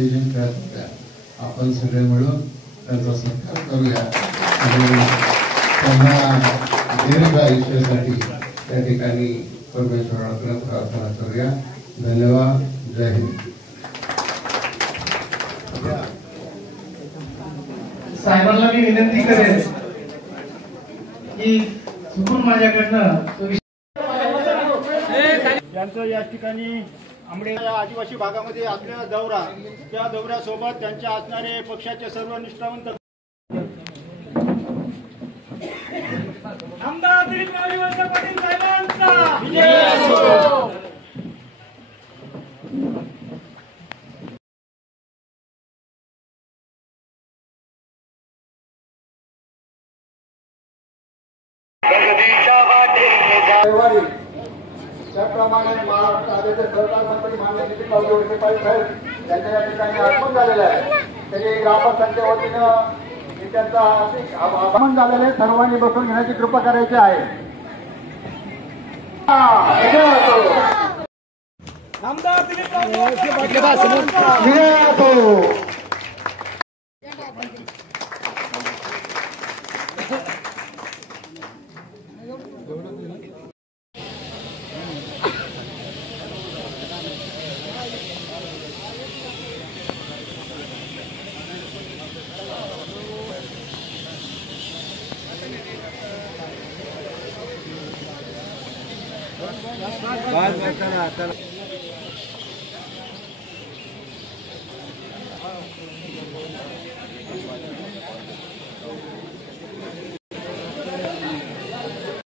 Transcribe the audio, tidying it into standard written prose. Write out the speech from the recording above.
नियोजन करत होत्या. आपण सगळे मिळून त्यांचा सत्कार करूया आणि त्यांना दीर्घ आयुष्यासाठी त्या ठिकाणी परमेश्वराकडे प्रार्थना करूया. धन्यवाद. जय हिंद. साहेबांना मी विनंती करेन की चुकून माझ्याकडनं त्यांचं या ठिकाणी आंबडे आदिवासी भागामध्ये असलेला दौरा, त्या दौऱ्यासोबत त्यांच्या असणारे पक्षाचे सर्व निष्ठावंत आमदार दिलीप मावळी वळसे पाटील साहेबांचा विजय असो. त्याप्रमाणे महाराष्ट्र राज्याचे सरकार मंत्री माननीय दिलीप मावळी वळसे पाटील साहेब यांच्या या ठिकाणी आगमन झालेलं आहे. तरी ग्रामपंचायतच्या वतीनं मी त्यांचा आगमन झालेलं आहे. सर्वांनी बसून घेण्याची कृपा करायची आहे. आमदार दिलीप मावळी वळसे पाटील चला